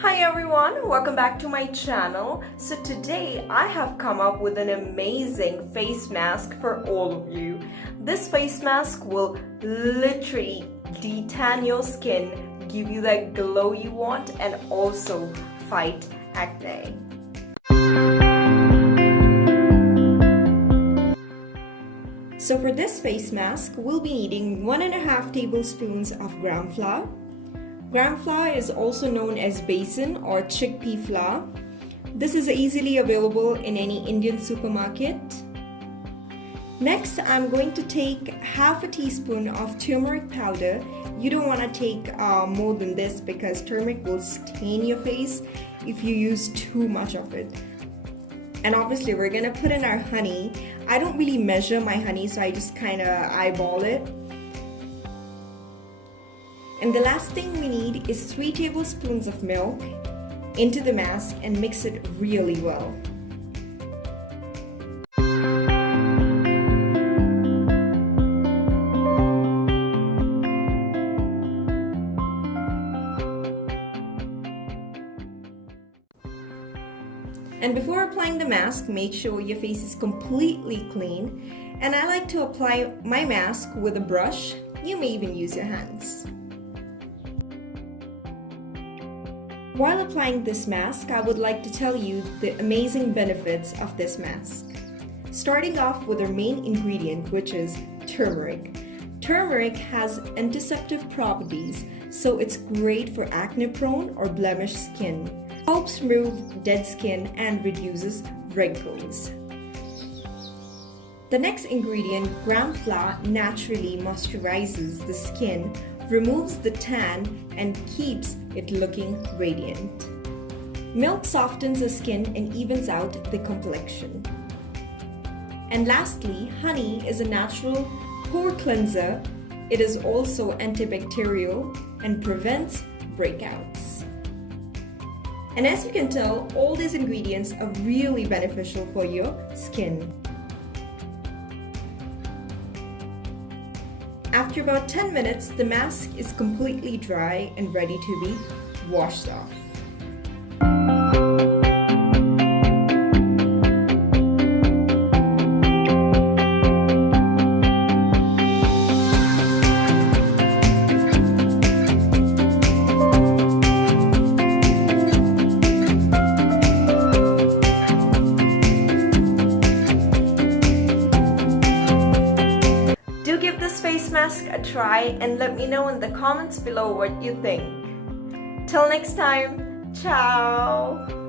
Hi everyone, welcome back to my channel. So today I have come up with an amazing face mask for all of you. This face mask will literally detan your skin, give you that glow you want, and also fight acne. So for this face mask, we'll be needing 1.5 tablespoons of gram flour. Gram flour is also known as besan or chickpea flour. This is easily available in any Indian supermarket. Next, I'm going to take half a teaspoon of turmeric powder. You don't want to take more than this because turmeric will stain your face if you use too much of it. And obviously we're gonna put in our honey. I don't really measure my honey, so I just kind of eyeball it. And the last thing we need is 3 tablespoons of milk into the mask and mix it really well. And before applying the mask, make sure your face is completely clean. And I like to apply my mask with a brush. You may even use your hands. While applying this mask, I would like to tell you the amazing benefits of this mask. Starting off with our main ingredient, which is turmeric. Turmeric has antiseptic properties, so it's great for acne-prone or blemished skin. Helps remove dead skin and reduces wrinkles. The next ingredient, gram flour, naturally moisturizes the skin, removes the tan, and keeps it looking radiant. Milk softens the skin and evens out the complexion. And lastly, honey is a natural pore cleanser. It is also antibacterial and prevents breakouts. And as you can tell, all these ingredients are really beneficial for your skin. After about 10 minutes, the mask is completely dry and ready to be washed off. Give this face mask a try and let me know in the comments below what you think. Till next time, ciao!